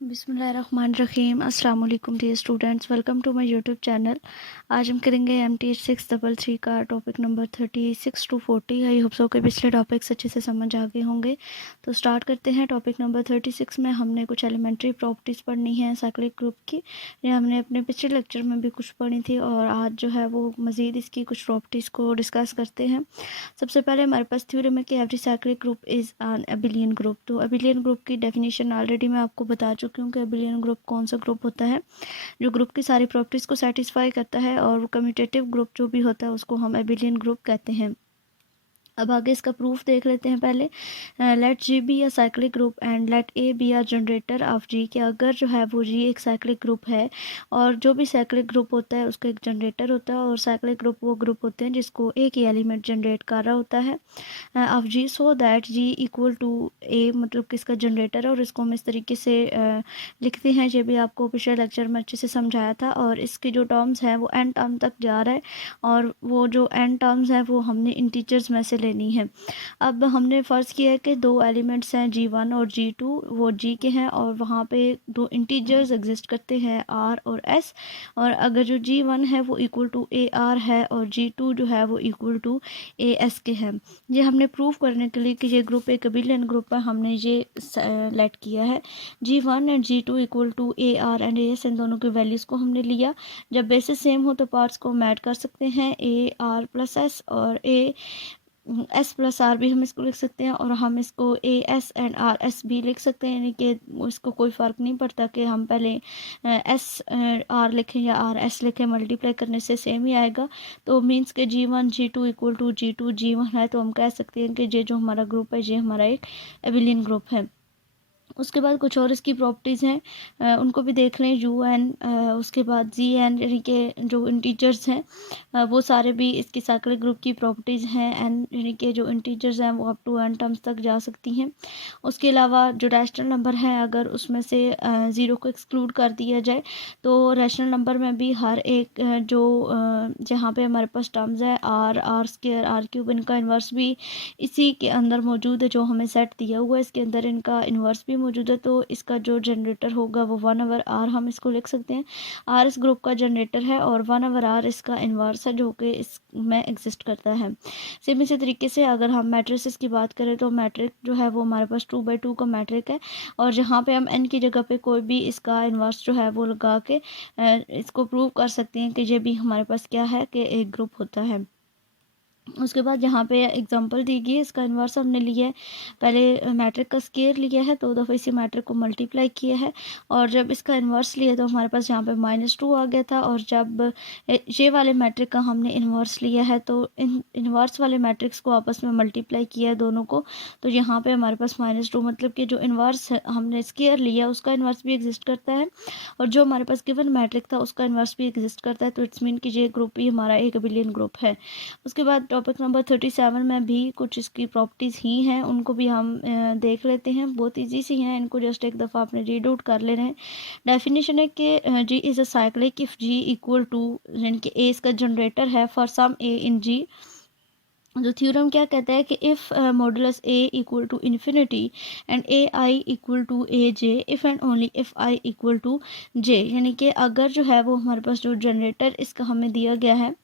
बिस्मिल्लाहिर्रहमानिर्रहीम। अस्सलाम वालेकुम dear students, welcome to my YouTube channel. आज हम करेंगे MT 633 का topic number 36 to 40। I hope so के पिछले टॉपिक्स अच्छे से समझ आ गए होंगे। तो स्टार्ट करते हैं। टॉपिक नंबर 36 में हमने कुछ एलिमेंट्री प्रॉपर्टीज़ पढ़नी है साइक्लिक ग्रुप की। ये हमने अपने पिछले लेक्चर में भी कुछ पढ़ी थी और आज जो है वो मज़ीद इसकी कुछ प्रॉपर्टीज़ को डिस्कस करते हैं। सबसे पहले हमारे पास थ्योरम है कि every cyclic group is an abelian group. तो अबिलियन ग्रुप की डेफिनेशन ऑलरेडी मैं आपको बता चुकी हूँ कि अबिलियन ग्रुप कौन सा ग्रुप होता है जो ग्रुप की सारी प्रॉपर्टीज़ को सेटिस्फाई करता है, और वो कम्यूटेटिव ग्रुप जो भी होता है उसको हम अबिलियन ग्रुप कहते हैं। अब आगे इसका प्रूफ देख लेते हैं। पहले let G be a cyclic group and let a be a generator of G, कि अगर जो है वो जी एक साइक्लिक ग्रुप है और जो भी साइक्लिक ग्रुप होता है उसका एक जनरेटर होता है, और साइक्लिक ग्रुप वो ग्रुप होते हैं जिसको एक ही एलिमेंट जनरेट कर रहा होता है of G, so that G equal to a, मतलब किसका जनरेटर है। और इसको हम इस तरीके से लिखते हैं। ये भी आपको पिछले लेक्चर में अच्छे से समझाया था, और इसकी जो टर्म्स हैं वो एन टर्म तक जा रहा है, और वो जो एन टर्म्स हैं वो हमने इंटीजर्स में से लेनी है। अब हमने फ़र्ज़ किया है कि दो एलिमेंट्स हैं G1 और G2, वो G के हैं और वहाँ पे दो इंटीजर्स एग्जिस्ट करते हैं R और S। और अगर जो G1 है वो इक्वल टू AR है और G2 जो है वो इक्वल टू AS के हैं। ये हमने प्रूव करने के लिए कि ये ग्रुप एक अबिलियन ग्रुप है, हमने ये लेट किया है। G1 and G2 equal to AR and AS, इन दोनों की वैल्यूज़ को हमने लिया। जब बेसिस सेम हो तो पार्ट्स को हम ऐड कर सकते हैं, AR प्लस S और S प्लस आर भी हम इसको लिख सकते हैं, और हम इसको AS एंड RS भी लिख सकते हैं। यानी कि इसको कोई फ़र्क नहीं पड़ता कि हम पहले SR लिखें या RS लिखें, मल्टीप्लाई करने से सेम ही आएगा। तो मीन्स के G1 G2 equal to G2 G1 है, तो हम कह सकते हैं कि ये जो हमारा ग्रुप है ये हमारा एक एबिलियन ग्रुप है। उसके बाद कुछ और इसकी प्रॉपर्टीज़ हैं, उनको भी देख लें। UN, उसके बाद GN, यानी कि जो इंटीजर्स हैं वो सारे भी इसकी साइक्लिक ग्रुप की प्रॉपर्टीज़ हैं। एन यानी कि जो इंटीजर्स हैं वो अप टू n टर्म्स तक जा सकती हैं। उसके अलावा जो रैशनल नंबर हैं अगर उसमें से ज़ीरो को एक्सक्लूड कर दिया जाए तो रैशनल नंबर में भी हर एक जहाँ पे हमारे पास टर्म्स है R स्क्वायर R क्यूब, इनका इन्वर्स भी इसी के अंदर मौजूद है। जो हमें सेट दिया हुआ है इसके अंदर इनका इन्वर्स भी मौजूद है, तो इसका जो जनरेटर होगा वो 1/r हम इसको लिख सकते हैं। R इस ग्रुप का जनरेटर है और 1/r इसका इन्वर्स है जो कि इसमें एग्जिस्ट करता है। सेम इसी तरीके से अगर हम मैट्रिसेस की बात करें तो मैट्रिक जो है वो हमारे पास 2/2 का मैट्रिक है, और जहाँ पे हम n की जगह पे कोई भी इसका इन्वर्स जो है वो लगा के इसको प्रूव कर सकते हैं कि ये भी हमारे पास क्या है कि एक ग्रुप होता है। उसके बाद यहाँ पे एग्जांपल दी गई है, इसका इन्वर्स हमने लिया है। पहले मैट्रिक का स्केयर लिया है, 2 दफ़े इसी मैट्रिक को मल्टीप्लाई किया है, और जब इसका इन्वर्स लिया तो हमारे पास यहाँ पे -2 आ गया था। और जब ये वाले मैट्रिक का हमने इन्वर्स लिया है तो इन इन्वर्स वाले मैट्रिक्स को आपस में मल्टीप्लाई किया है दोनों को, तो यहाँ पे हमारे पास -2, मतलब कि जो इन्वर्स हमने स्केयर लिया उसका इन्वर्स भी एग्जिस्ट करता है, और जो हमारे पास गिवन मैट्रिक था उसका इन्वर्स भी एग्जिस्ट करता है। तो इट्स मीन कि ये ग्रुप ही हमारा एक अबिलियन ग्रुप है। उसके बाद टॉपिक नंबर 37 में भी कुछ इसकी प्रॉपर्टीज़ ही हैं, उनको भी हम देख लेते हैं। बहुत इजी सी हैं, इनको जस्ट एक दफ़ा आपने रीड आउट कर लेना है। डेफिनेशन है कि G is a cyclic if G equal to, यानी कि ए इसका जनरेटर है फॉर सम ए इन जी। जो थ्योरम क्या कहता है कि if modulus a equal to infinity and a i equal to a j, if and only if i equal to j, यानी कि अगर जो है वो हमारे पास जो जनरेटर इसका हमें दिया गया है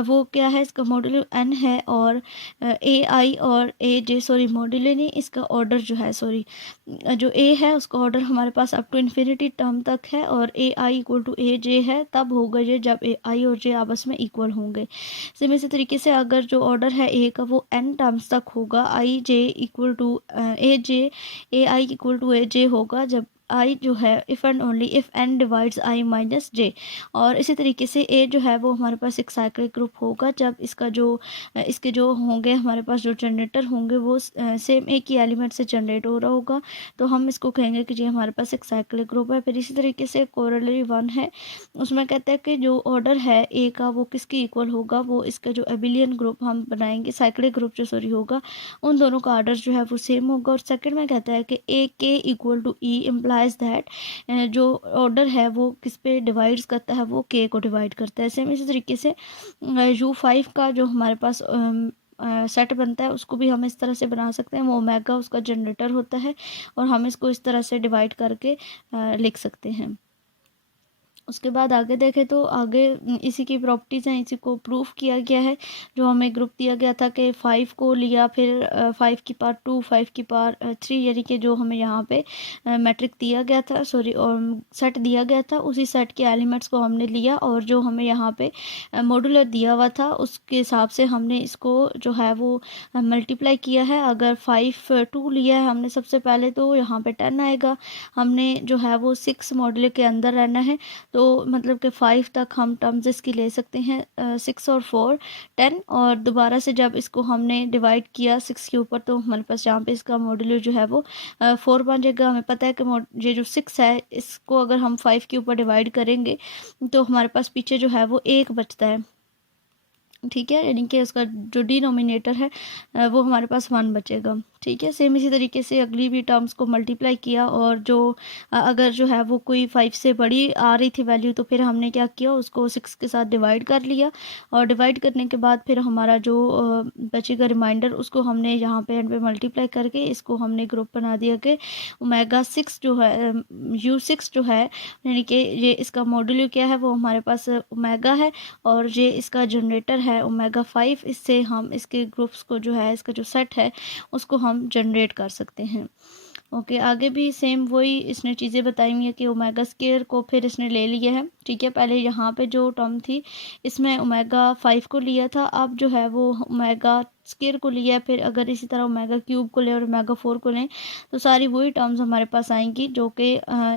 वो क्या है, इसका मॉड्यूलो n है, और ए आई और ए जे, सॉरी मॉड्यूलो नहीं, इसका ऑर्डर जो है, सॉरी जो a है उसका ऑर्डर हमारे पास अप टू इन्फिनिटी टर्म तक है, और ए आई इक्वल टू ए जे है तब होगा ये जब ए आई और जे आपस में इक्वल होंगे। सेम इसी तरीके से अगर जो ऑर्डर है a का वो n टर्म्स तक होगा, i j equal to a j, a i equal to a j होगा जब आई जो है if and only if n divides i minus j. और इसी तरीके से a जो है वो हमारे पास एक साइक्लिक ग्रुप होगा जब इसका जो इसके जो होंगे हमारे पास जो जनरेटर होंगे वो सेम एक ही एलिमेंट से जनरेट हो रहा होगा, तो हम इसको कहेंगे कि जी हमारे पास एक साइक्लिक ग्रुप है। फिर इसी तरीके से कोरोलरी 1 है, उसमें कहते हैं कि जो ऑर्डर है ए का वो किसके इक्वल होगा, वो इसका जो एबिलियन ग्रुप हम बनाएंगे, साइक्लिक ग्रुप जो सॉरी होगा, उन दोनों का ऑर्डर जो है वो सेम होगा। और सेकंड में कहता है कि ए के equal to E implies that जो ऑर्डर है वो किस पे डिवाइड्स करता है, वो के को डिवाइड करता है। सेम इसी तरीके से U5 का जो हमारे पास सेट बनता है उसको भी हम इस तरह से बना सकते हैं। वो ओमेगा उसका जनरेटर होता है और हम इसको इस तरह से डिवाइड करके लिख सकते हैं। उसके बाद आगे देखें तो आगे इसी की प्रॉपर्टीज़ हैं, इसी को प्रूफ किया गया है। जो हमें ग्रुप दिया गया था कि 5 को लिया, फिर 5 की पावर 2, 5 की पावर 3, यानी कि जो हमें यहाँ पे मैट्रिक दिया गया था, सॉरी, और सेट दिया गया था, उसी सेट के एलिमेंट्स को हमने लिया और जो हमें यहाँ पे मॉड्यूलर दिया हुआ था उसके हिसाब से हमने इसको जो है वो मल्टीप्लाई किया है। अगर 5 2 लिया है हमने सबसे पहले तो यहाँ पे 10 आएगा। हमने जो है वो 6 मॉड्यूलर के अंदर रहना है, तो मतलब कि 5 तक हम टर्म्स इसकी ले सकते हैं, 6 और 4 10, और दोबारा से जब इसको हमने डिवाइड किया 6 के ऊपर तो हमारे पास यहाँ पे इसका मॉड्यूलर जो है वो 4 बन जाएगा। हमें पता है कि ये जो 6 है इसको अगर हम 5 के ऊपर डिवाइड करेंगे तो हमारे पास पीछे जो है वो 1 बचता है, ठीक है, यानी कि उसका जो डिनोमिनेटर है वो हमारे पास 1 बचेगा, ठीक है। सेम इसी तरीके से अगली भी टर्म्स को मल्टीप्लाई किया और जो अगर जो है वो कोई 5 से बड़ी आ रही थी वैल्यू तो फिर हमने क्या किया, उसको 6 के साथ डिवाइड कर लिया और डिवाइड करने के बाद फिर हमारा जो बचेगा रिमाइंडर उसको हमने यहाँ पे एंड पे मल्टीप्लाई करके इसको हमने ग्रुप बना दिया कि ओमेगा 6 जो है U6 जो है, यानी कि ये इसका मॉड्यूलर क्या है वो हमारे पास ओमेगा है और ये इसका जनरेटर है ओमेगा 5। इससे हम इसके ग्रुप्स को जो है इसका जो सेट है उसको हम जनरेट कर सकते हैं। ओके, आगे भी सेम वही इसने चीज़ें बताई हुई है कि ओमेगा स्केयर को फिर इसने ले लिया है, ठीक है। पहले यहाँ पे जो टर्म थी इसमें ओमेगा 5 को लिया था, अब जो है वो ओमेगा स्केयर को लिया है। फिर अगर इसी तरह ओमेगा क्यूब को लें और ओमेगा 4 को लें तो सारी वही टर्म्स हमारे पास आएंगी जो कि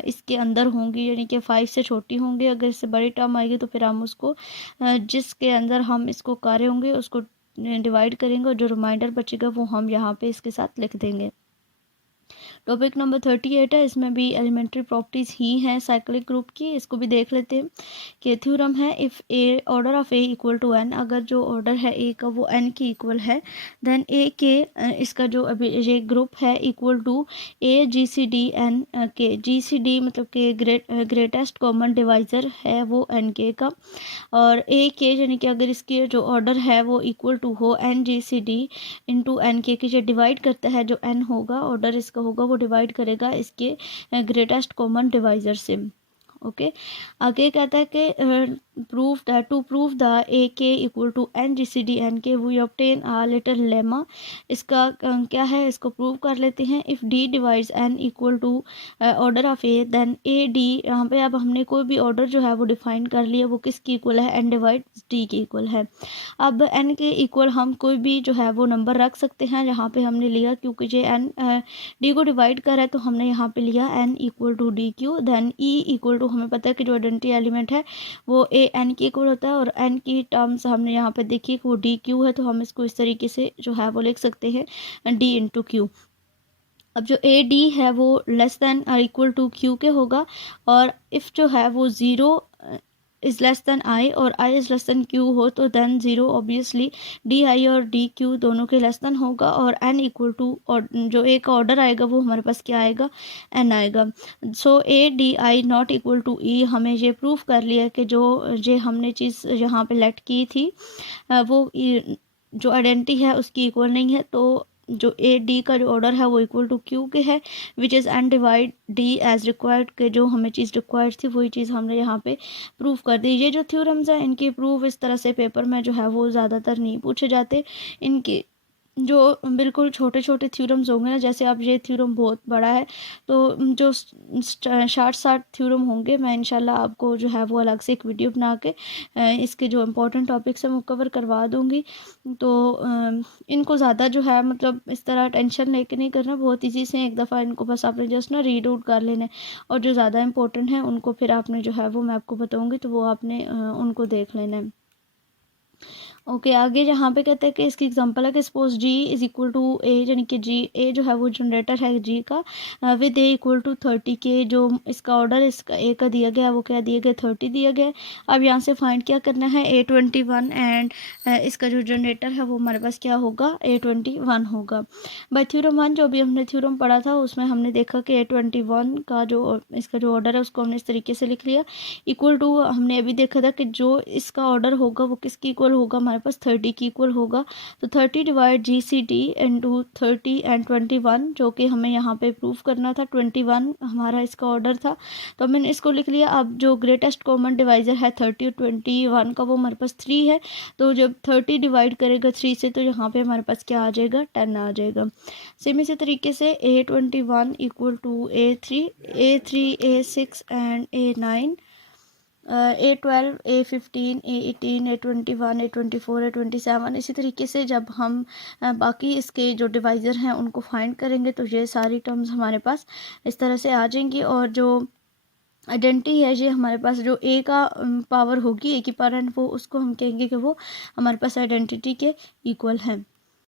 इसके अंदर होंगी, यानी कि 5 से छोटी होंगी। अगर इससे बड़ी टर्म आएगी तो फिर हम उसको जिसके अंदर हम इसको कर रहे होंगे उसको डिवाइड करेंगे और जो रिमाइंडर बचेगा वो हम यहाँ पे इसके साथ लिख देंगे। टॉपिक नंबर 38 है, इसमें भी एलिमेंट्री प्रॉपर्टीज़ ही हैं साइक्लिक ग्रुप की, इसको भी देख लेते हैं। कि थ्योरम है if A order of A equal to N, अगर जो ऑर्डर है ए का वो एन की इक्वल है, देन ए के इसका जो अभी ये ग्रुप है equal to A G C D N K, G C D मतलब कि ग्रेटेस्ट कॉमन डिवाइज़र है वो एन के का, और ए के यानी कि अगर इसके जो ऑर्डर है वो इक्वल टू हो N G C D into N K जो डिवाइड करता है, जो एन होगा ऑर्डर इसका होगा वो डिवाइड करेगा इसके ग्रेटेस्ट कॉमन डिवाइज़र से। ओके, आगे कहता है कि prove that to prove the a के equal to n G C D N k we obtain a little lemma. इसका क्या है, इसको प्रूव कर लेते हैं। If d divides n equal to order of a, then a d, यहाँ पे अब हमने कोई भी ऑर्डर जो है वो डिफाइन कर लिया, वो किसकी इक्वल है, एन डिवाइड्स डी की इक्वल है। अब एन के इक्वल हम कोई भी जो है वो नंबर रख सकते हैं, यहाँ पे हमने लिया क्योंकि जे एन डी को डिवाइड कर है तो हमने यहाँ पे लिया N equal to D Q. Then E equal to, हमें पता है कि जो आइडेंटिटी एलिमेंट है वो ए एन के इक्वल होता है और एन की टर्म्स हमने यहाँ पे देखी कि वो डी क्यू है, तो हम इसको इस तरीके से जो है वो लिख सकते हैं डी इंटू क्यू। अब जो ए डी है वो लेस दैन और इक्वल टू क्यू के होगा, और इफ़ जो है वो ज़ीरो इज़ लेस दैन आई और I is less than Q हो तो than zero obviously D I और डी क्यू दोनों के लेस दैन होगा, और एन इक्वल टू, और जो ए का ऑर्डर आएगा वो हमारे पास क्या आएगा, एन आएगा। So a d i not equal to e, हमें ये प्रूफ कर लिया कि जो ये हमने चीज़ यहाँ पे लेट की थी वो जो आइडेंटिटी है उसकी इक्वल नहीं है। तो जो ए डी का जो ऑर्डर है वो इक्वल टू क्यू के है, which is N divide D as required, के जो हमें चीज़ रिक्वायर्ड थी वही चीज़ हमने यहाँ पे प्रूफ कर दी। ये जो थ्योरम्स हैं इनकी प्रूफ इस तरह से पेपर में जो है वो ज़्यादातर नहीं पूछे जाते। इनके जो बिल्कुल छोटे छोटे थ्योरम्स होंगे ना, जैसे अब ये थ्योरम बहुत बड़ा है तो जो शार्ट थ्योरम होंगे मैं इंशाल्लाह आपको जो है वो अलग से एक वीडियो बना के इसके जो इम्पोर्टेंट टॉपिक्स हैं वो कवर करवा दूँगी। तो इनको ज़्यादा जो है मतलब इस तरह टेंशन लेके नहीं करना, बहुत ईजी से एक दफ़ा इनको बस आपने जस्ट ना रीड आउट कर लेना है, और जो ज़्यादा इंपॉर्टेंट है उनको फिर आपने जो है वो मैं आपको बताऊँगी तो वो आपने उनको देख लेना है। ओके, आगे जहाँ पे कहते हैं कि इसकी एग्जांपल है कि suppose G is equal to a, यानी कि जी ए जो है वो जनरेटर है जी का, विद ए इक्वल टू 30 के, जो इसका ऑर्डर इसका ए का दिया गया वो क्या दिया गया, 30 दिया गया। अब यहाँ से फाइंड क्या करना है, A21, एंड इसका जो जनरेटर है वो हमारे पास क्या होगा, A21 होगा। बाय थ्योरम 1 जो भी हमने थ्योरम पढ़ा था उसमें हमने देखा कि A21 का जो इसका जो ऑर्डर है उसको हमने इस तरीके से लिख लिया, इक्वल टू हमने अभी देखा था कि जो इसका ऑर्डर होगा वो किसकी इक्वल होगा, हमारे पास 30 की इक्वल होगा। तो 30 डिवाइड GCD इंटू 30 एंड 21, जो कि हमें यहाँ पे प्रूव करना था। 21 हमारा इसका ऑर्डर था, तो मैंने इसको लिख लिया। अब जो ग्रेटेस्ट कॉमन डिवाइज़र है 30 और 21 का, वो हमारे पास 3 है। तो जब 30 डिवाइड करेगा 3 से, तो यहाँ पे हमारे पास क्या आ जाएगा, 10 आ जाएगा। सेम इसी तरीके से A21 equal to A3, A3, A6 and A9, A12, A15, A18, A21, A24, A27। इसी तरीके से जब हम बाकी इसके जो डिवाइज़र हैं उनको फाइंड करेंगे, तो ये सारी टर्म्स हमारे पास इस तरह से आ जाएंगी। और जो आइडेंटिटी है, ये हमारे पास जो ए का पावर होगी, ए की पावर एन, वो उसको हम कहेंगे कि वो हमारे पास आइडेंटिटी के इक्वल है।